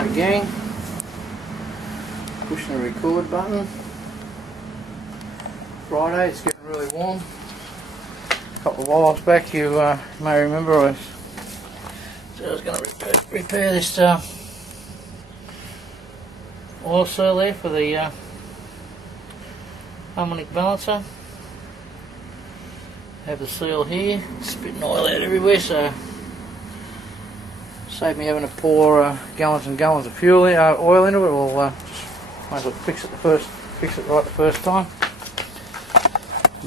Alright gang, pushing the record button. Friday, it's getting really warm. A couple of whiles back you may remember I was going to repair this oil seal there for the harmonic balancer. Have the seal here, spitting oil out everywhere, so save me having to pour gallons and gallons of oil into it. We'll just might as well fix it right the first time. I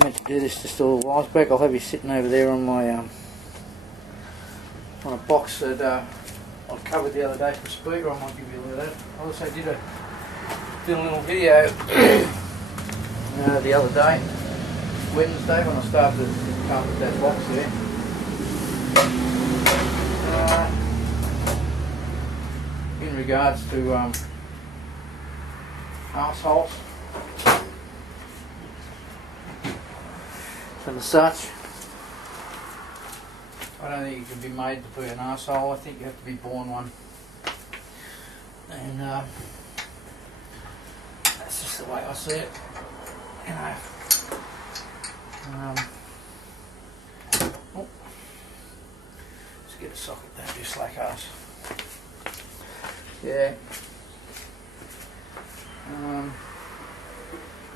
meant to do this just a little while back. I'll have you sitting over there on my on a box that I covered the other day for speed. I might give you a look at that. I also did a little video the other day, Wednesday, when I started to come with that box there. In regards to arseholes and such, I don't think you can be made to be an arsehole. I think you have to be born one, and that's just the way I see it, you know. Let's get a socket, don't do slack ass. Yeah.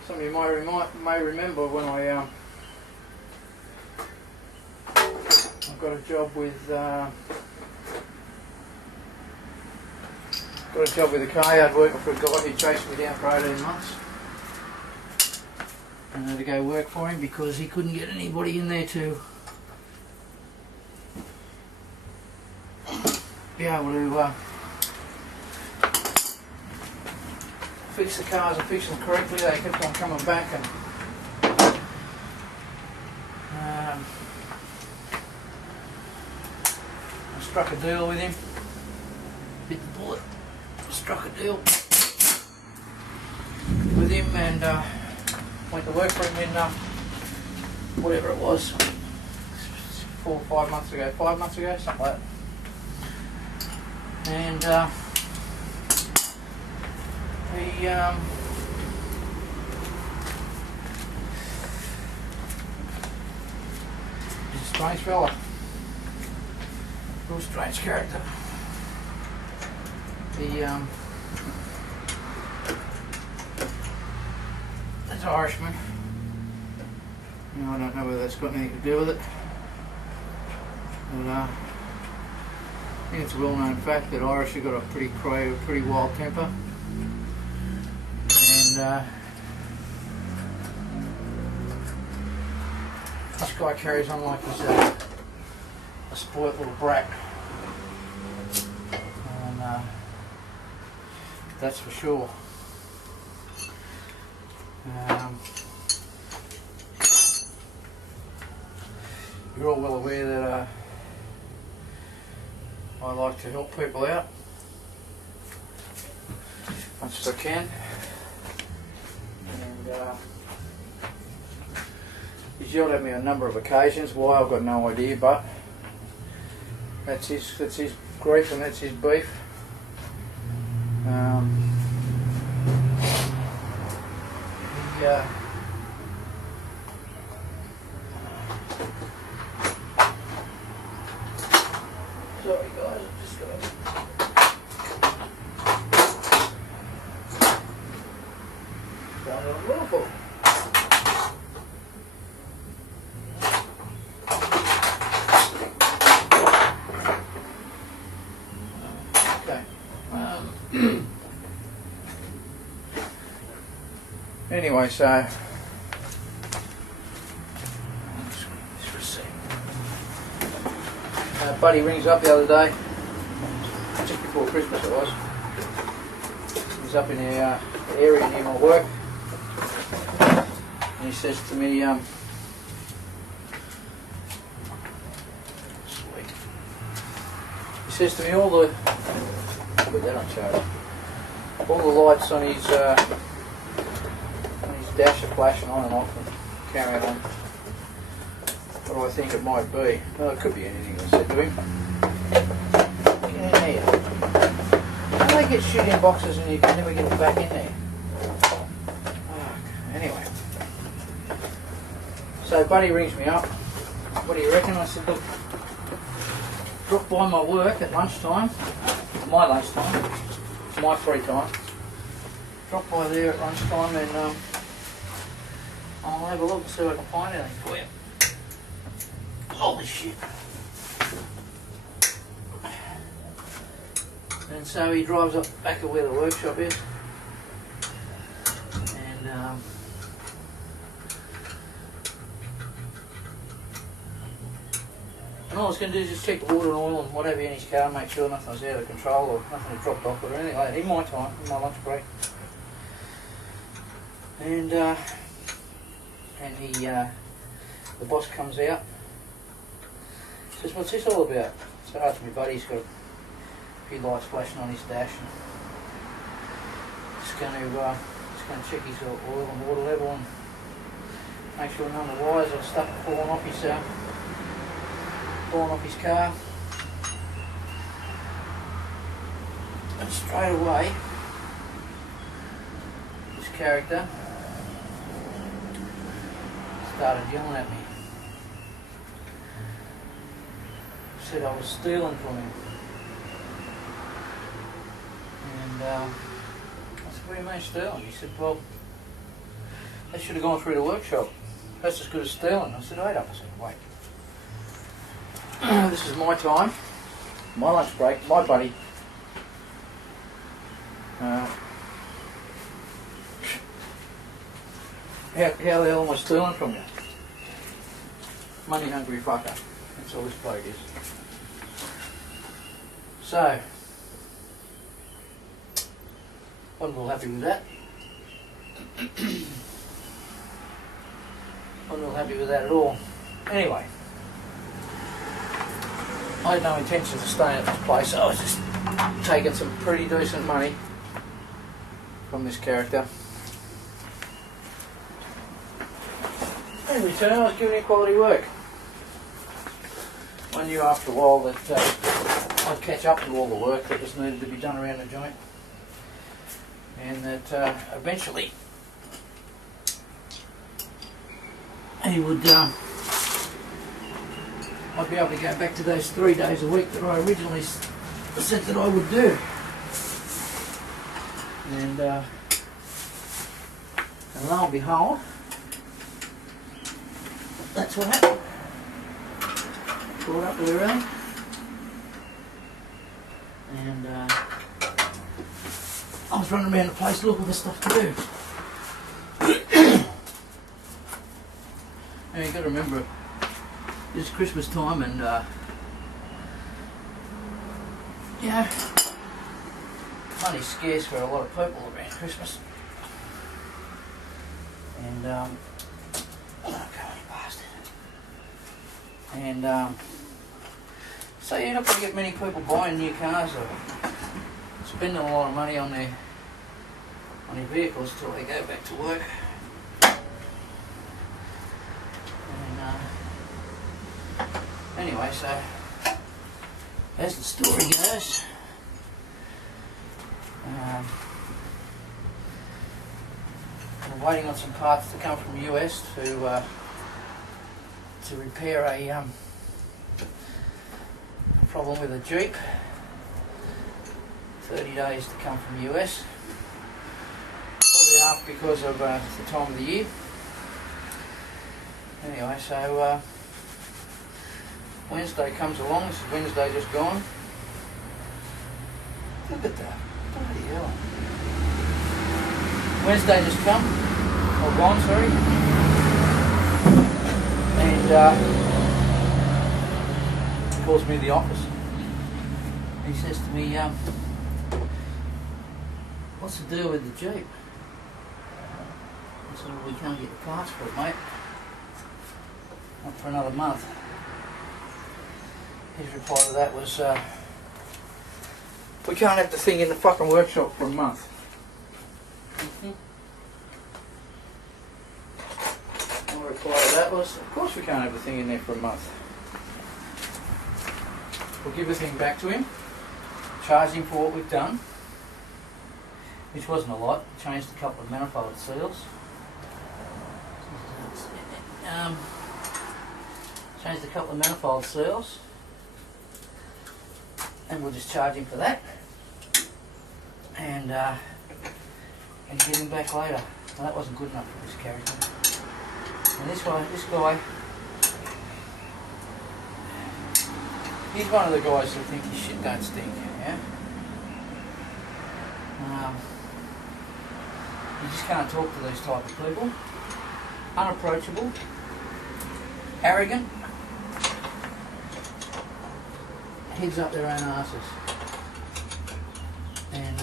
Some of you may remember when I got a job with a car yard working for a guy who chased me down for 18 months. And I had to go work for him because he couldn't get anybody in there to be able to fix the cars and fix them correctly. They kept on coming back, and I struck a deal with him. Bit the bullet. Struck a deal with him, and went to work for him in whatever it was, 4 or 5 months ago, something like that. And he's a strange fella, real strange character. That's Irishman. You know, I don't know whether that's got anything to do with it, but I think it's a well-known fact that Irish have got a pretty wild temper, and this guy carries on like he's a spoilt little brat, and that's for sure. You're all well aware that I like to help people out as much as I can, and he's yelled at me on a number of occasions. Why, I've got no idea, but that's his grief and that's his beef. Sorry guys, I've just got a waterfall. Okay. Anyway, so buddy rings up the other day, just before Christmas it was. He's up in the area near my work, and he says to me, sweet. He says to me, put that on charge. All the lights on his dash are flashing on and off and carrying on. What do I think it might be? Well, it could be anything, I said to him. Get in here. How do they you get shit in boxes and you can never get it back in there? Anyway. So Buddy rings me up. What do you reckon? I said, look, drop by my work at lunchtime. My lunchtime. My free time. Drop by there at lunchtime and I'll have a look and see if I can find anything for you. Holy shit. And so he drives up back to where the workshop is. And all I was going to do is just check the water and oil and whatever in his car, make sure nothing's out of control or nothing had dropped off or anything like that, in my time, in my lunch break. And he, the boss comes out, says, what's this all about? So I asked my buddy, he's got a few lights flashing on his dash. And just going to check his oil and water level and make sure none of the wires or stuff are falling off his car. And straight away, this character started yelling at me. Said I was stealing from him. And I said, what do you mean stealing? He said, well, that should have gone through the workshop. That's as good as stealing. I said, wait up. I said, wait. This is my time, my lunch break, my buddy. How the hell am I stealing from you? Money hungry fucker. That's all this bloke is. So, wasn't real happy with that. Wasn't real happy with that at all. Anyway, I had no intentions of staying at this place. I was just taking some pretty decent money from this character. In return, I was giving him quality work. I knew after a while that I'd catch up to all the work that was needed to be done around the joint, and that eventually he would, I'd be able to go back to those 3 days a week that I originally said that I would do. And lo and behold, that's what happened. Brought up to everything. And I was running around the place looking for stuff to do. And you've got to remember, it's Christmas time and yeah, money's scarce for a lot of people around Christmas. And oh, go on, you bastard. And so you're not going to get many people buying new cars or spending a lot of money on their vehicles till they go back to work. Anyway, so as the story goes, I'm waiting on some parts to come from the US to repair a problem with a Jeep. 30 days to come from the US. Probably half because of the time of the year. Anyway, so Wednesday comes along. This is Wednesday just gone. Look at that. Bloody hell. Wednesday just come. Or gone, sorry. And he calls me to the office. He says to me, what's the deal with the Jeep? I said, well, we can't get the parts for it, mate. Not for another month. His reply to that was, we can't have the thing in the fucking workshop for a month. My reply to that was, of course we can't have the thing in there for a month. We'll give the thing back to him, charge him for what we've done, which wasn't a lot. Changed a couple of manifold seals. Changed a couple of manifold seals, and we'll just charge him for that, and get him back later. Well, that wasn't good enough for this character. And this guy, he's one of the guys that think his shit don't stink. Yeah. You just can't talk to these type of people. Unapproachable, arrogant, heads up their own asses. And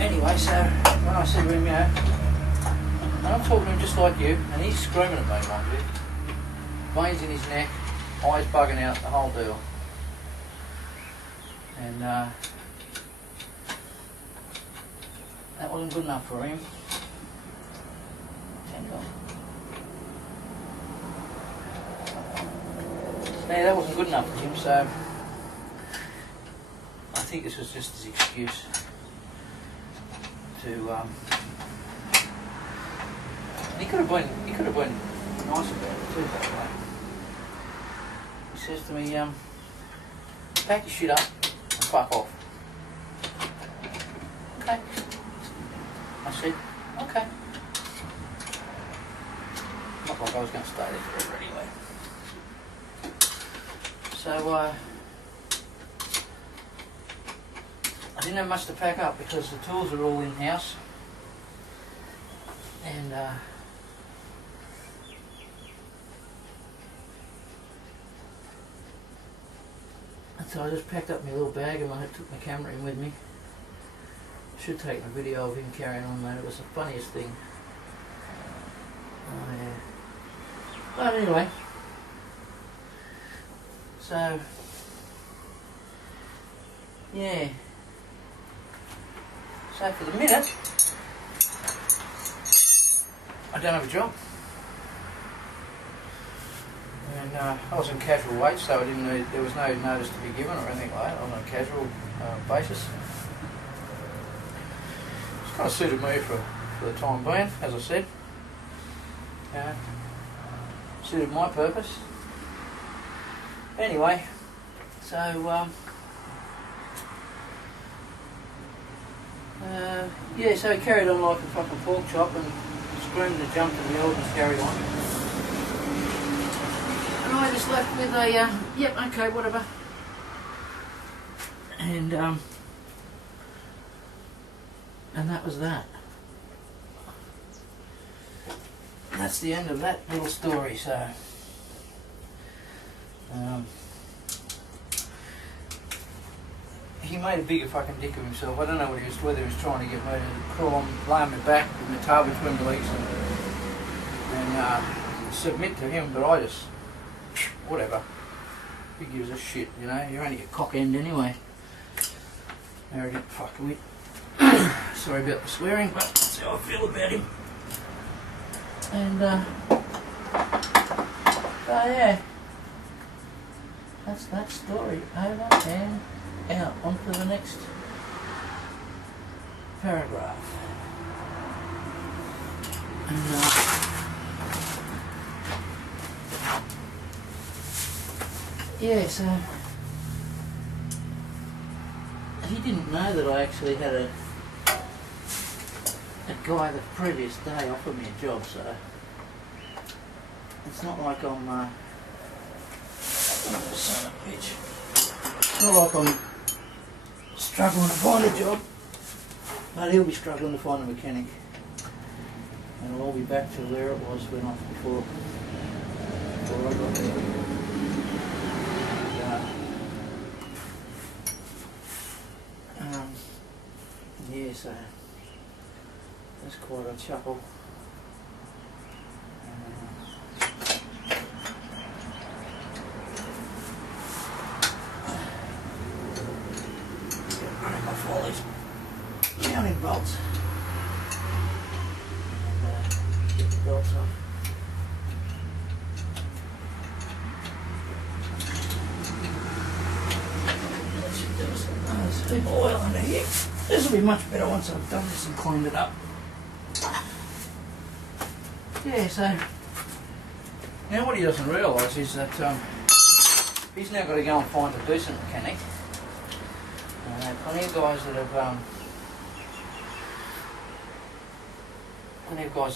anyway, so when I said to him, you know, and I'm talking to him just like you, and he's screaming at me, mind you. Veins in his neck, eyes bugging out, the whole deal. And that wasn't good enough for him. Yeah, that wasn't good enough for him, so I think this was just his excuse to. He could have been nice about it too, by the way. He says to me, "Pack your shit up and fuck off." Okay. I said, okay. Not like I was going to stay there forever anyway. So, I didn't have much to pack up because the tools are all in-house. And, so I just packed up my little bag and I took my camera in with me. Should take a video of him carrying on, mate. It was the funniest thing. Oh yeah. But anyway, so yeah. So for the minute, I don't have a job, and I was in casual wage, so I didn't need. There was no notice to be given or anything like that on a casual basis. Kind of suited me for the time being, as I said. Suited my purpose. Anyway, so yeah, so he carried on like a fucking pork chop and screamed and jumped and yelled and carried on. And I just left with a yep, okay, whatever. And that was that. And that's the end of that little story, so he made a bigger fucking dick of himself. I don't know what he was, whether he was trying to get me to crawl on, lay on my back with my tail between my legs and submit to him, but I just, whatever. Who gives a shit, you know? You're only a cock end anyway. Arrogant fuckwit. Sorry about the swearing, but that's how I feel about him. And so yeah, that's that story over and out. On to the next paragraph. And yeah, so he didn't know that I actually had a guy the previous day offered me a job, so it's not like I'm son of a bitch. It's not like I'm struggling to find a job, but he'll be struggling to find a mechanic, and it'll all be back to where it was when before I got there. Yeah, so that's quite a chuckle. Running off all these mounting bolts. And, get the belts off. a bit of oil under here. This will be much better once I've done this and cleaned it up. Yeah, so now what he doesn't realise is that he's now got to go and find a decent mechanic. Plenty of guys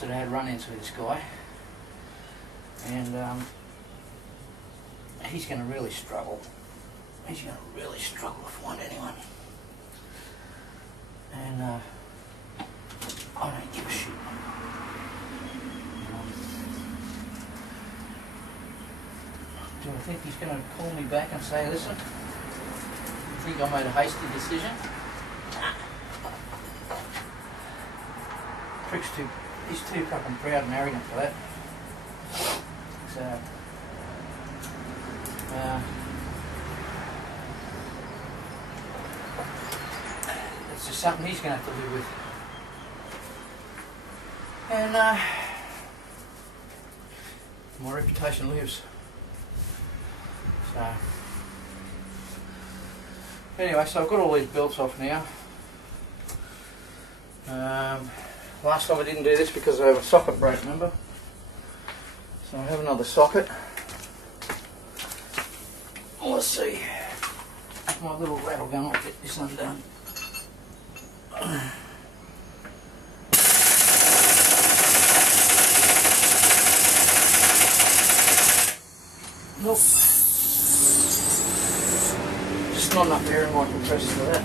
that have had run-ins with this guy, and he's going to really struggle. He's going to really struggle to find anyone. And I don't give a shit. Do I think he's going to call me back and say, listen, I think I made a hasty decision? He's too fucking proud and arrogant for that. So, it's just something he's going to have to live with. And my reputation lives. So anyway, so I've got all these belts off now. Last time I didn't do this because I have a socket broke, remember? So I have another socket. Let's see. My little rattle gun, I'll get this undone. Nope. Just not enough air in my compressor for that.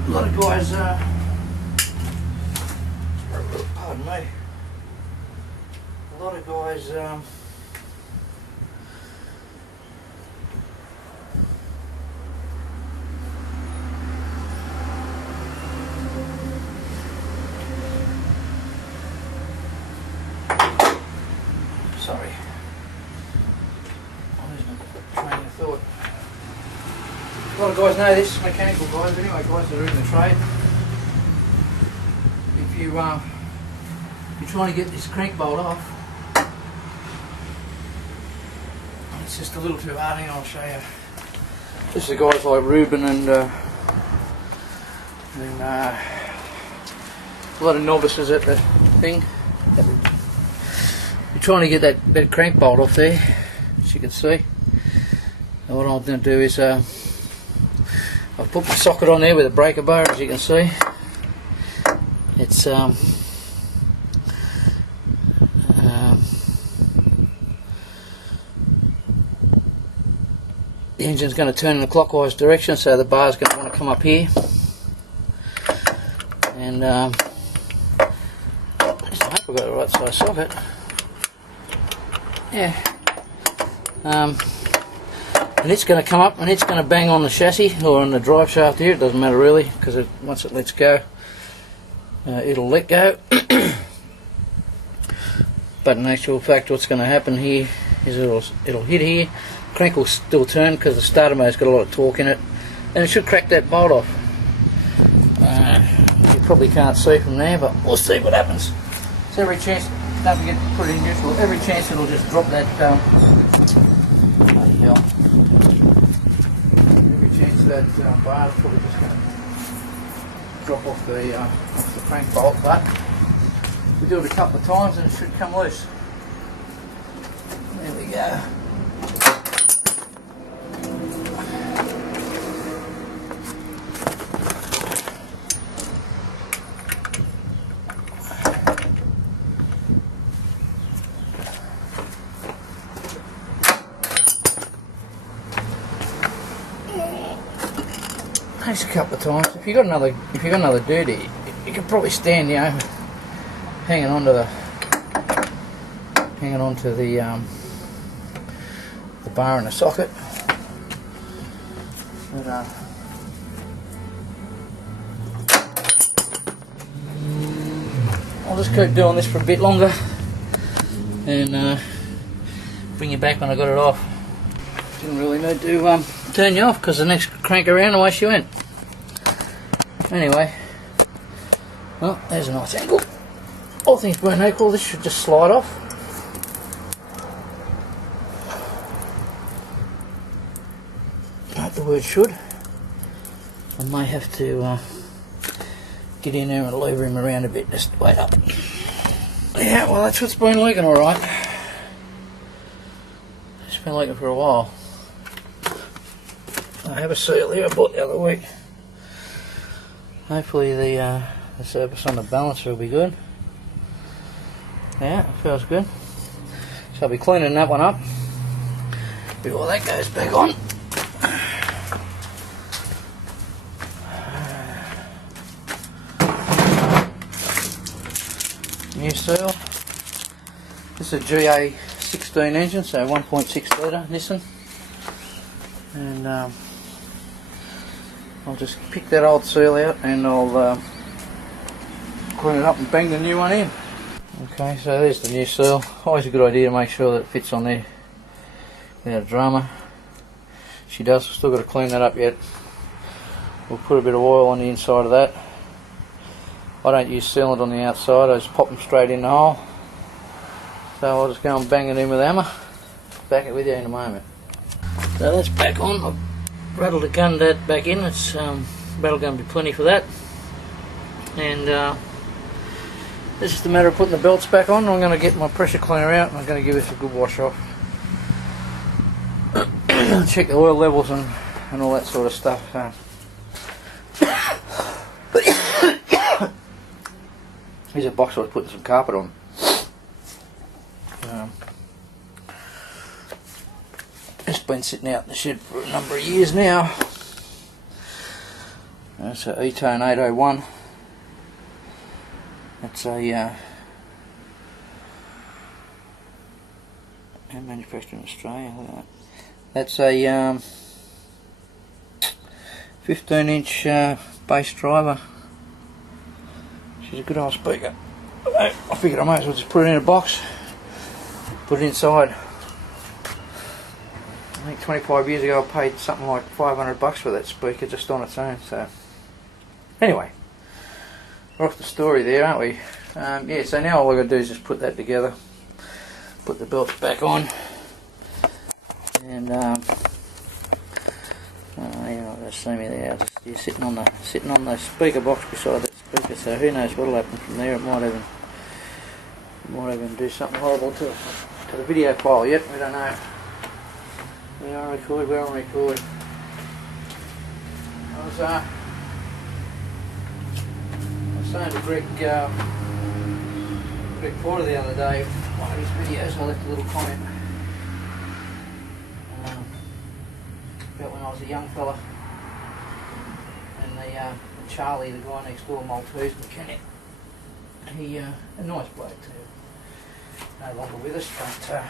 A lot of guys, pardon me, a lot of guys, sorry, I'm losing train of thought. A lot of guys know this, mechanical guys, but anyway, guys that are in the trade, if you're trying to get this crank bolt off, it's just a little too hard. I'll show you. This is the guys like Ruben and a lot of novices at the thing. You're trying to get that crank bolt off there, as you can see. And what I'm going to do is I've put my socket on there with a breaker bar, as you can see. It's the engine's going to turn in a clockwise direction, so the bar's going to want to come up here. And I hope I've got the right size socket. Yeah. And it's going to come up and it's going to bang on the chassis or on the drive shaft here. It doesn't matter really, because once it lets go, it'll let go. But in actual fact, what's going to happen here is it'll hit here. Crank will still turn because the starter motor's got a lot of torque in it, and it should crack that bolt off. You probably can't see from there, but we'll see what happens. So every chance, don't forget to put it in neutral. Every chance it'll just drop that. Bloody hell. That bar is probably just going to drop off the crank bolt, but we do it a couple of times and it should come loose. There we go. Takes a couple of times. If you got another dude, you can probably stand, hanging onto the bar in the socket. But, I'll just keep doing this for a bit longer and bring you back when I got it off. Didn't really need to turn you off because the next crank around away she went. Anyway, well, there's a nice angle. All things being equal, this should just slide off. where it should. I may have to get in there and lever him around a bit. Just wait up. Yeah, well, that's what's been leaking alright. It's been leaking for a while. I have a seal here I bought the other week. Hopefully the surface on the balancer will be good. Yeah, it feels good. So I'll be cleaning that one up before that goes back on. New seal. This is a GA16 engine, so 1.6 litre Nissan. And I'll just pick that old seal out and I'll clean it up and bang the new one in. Okay, so there's the new seal. Always a good idea to make sure that it fits on there without a drama. She does. Still got to clean that up yet. We'll put a bit of oil on the inside of that. I don't use sealant on the outside, I just pop them straight in the hole. So I'll just go and bang it in with a hammer. Back it with you in a moment. So that's back on. I've rattled the gun that back in. It's rattle gun will be plenty for that. And this is the matter of putting the belts back on. I'm going to get my pressure cleaner out and I'm going to give this a good wash off. Check the oil levels and all that sort of stuff. Here's a box I was putting some carpet on. It's been sitting out in the shed for a number of years now. That's an E-Tone 801. That's a manufactured in Australia. Look at that. That's a 15-inch bass driver. She's a good old speaker. I figured I might as well just put it in a box, put it inside. I think 25 years ago I paid something like $500 for that speaker just on its own. So anyway, we're off the story there, aren't we? Yeah, so now all we're going to do is just put that together, put the belts back on, and yeah, just see me there. You're sitting on the speaker box beside that speaker. So who knows what'll happen from there? It might even do something horrible to the video file yet. We don't know. We are recording. We're on record. I was saying to Greg Porter the other day, one of his videos, I left a little comment about when I was a young fella, and Charlie, the guy next door, Maltese mechanic, he a nice bloke too, no longer with us, but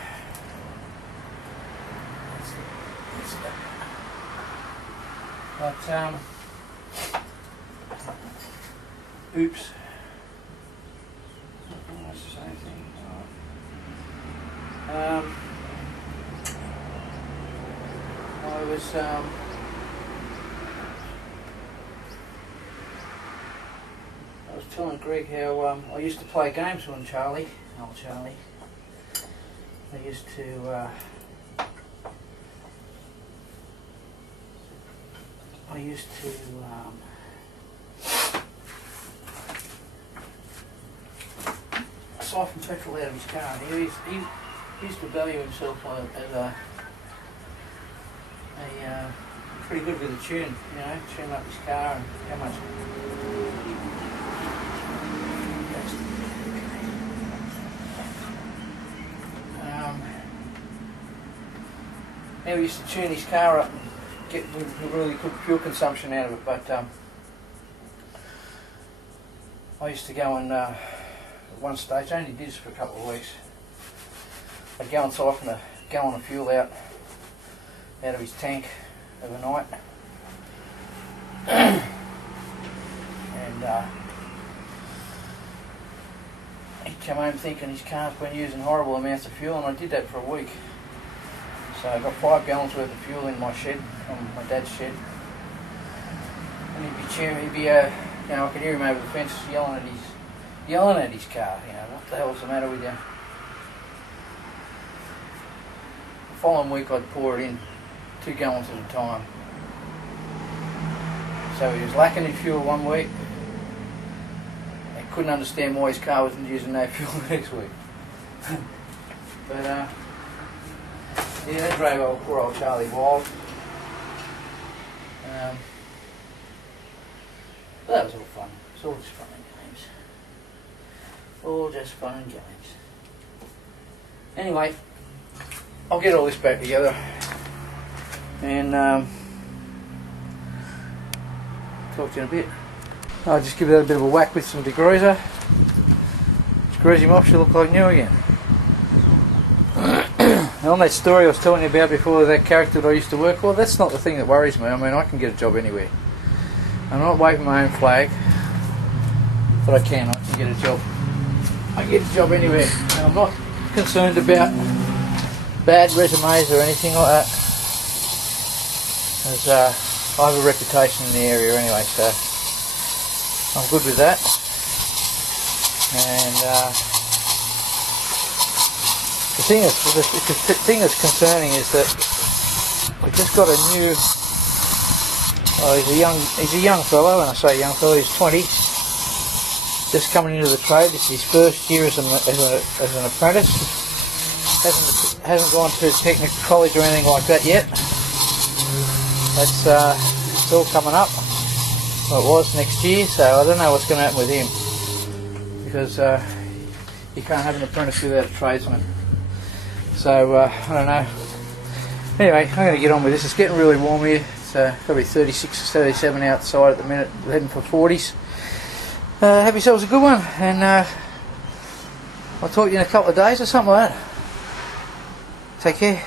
oops. That's the same thing. I was telling Greg how I used to play games with Charlie, old Charlie. I used to siphon petrol out of his car. He used to value himself as a pretty good with a tune, you know, tune up his car and how much. How he used to tune his car up and get really good fuel consumption out of it, but I used to go and at one stage, I only did this for a couple of weeks, I'd go and siphon a gallon of fuel out of his tank overnight, and he'd come home thinking his car's been using horrible amounts of fuel, and I did that for a week. So I got 5 gallons worth of fuel in my shed, on my dad's shed, and he'd be you know, I could hear him over the fence yelling at his car, you know, what the hell's the matter with you? The following week I'd pour it in 2 gallons at a time, So he was lacking in fuel one week and couldn't understand why his car wasn't using no fuel the next week. But yeah, that drove poor old Charlie wild. But that was all fun. It's all just fun and games. All just fun and games. Anyway, I'll get all this back together and talk to you in a bit. I'll just give that a bit of a whack with some degreaser. Degrease him off, she'll look like new again. And on that story I was telling you about before, that character that I used to work for, that's not the thing that worries me. I mean, I can get a job anywhere. I'm not waving my own flag, but I can get a job. I can get a job anywhere, and I'm not concerned about bad resumes or anything like that. As I have a reputation in the area anyway, so I'm good with that. And the thing that's concerning is that we just got a new. Oh, he's a young fellow. When I say young fellow, he's 20. Just coming into the trade. This is his first year as an apprentice. Hasn't gone to technical college or anything like that yet. That's it's all coming up. Well, it was next year, so I don't know what's going to happen with him, because you can't have an apprentice without a tradesman. So I don't know. Anyway, I'm going to get on with this. It's getting really warm here. It's probably 36 or 37 outside at the minute. We're heading for 40s. Have yourselves a good one, and I'll talk to you in a couple of days or something like that. Take care.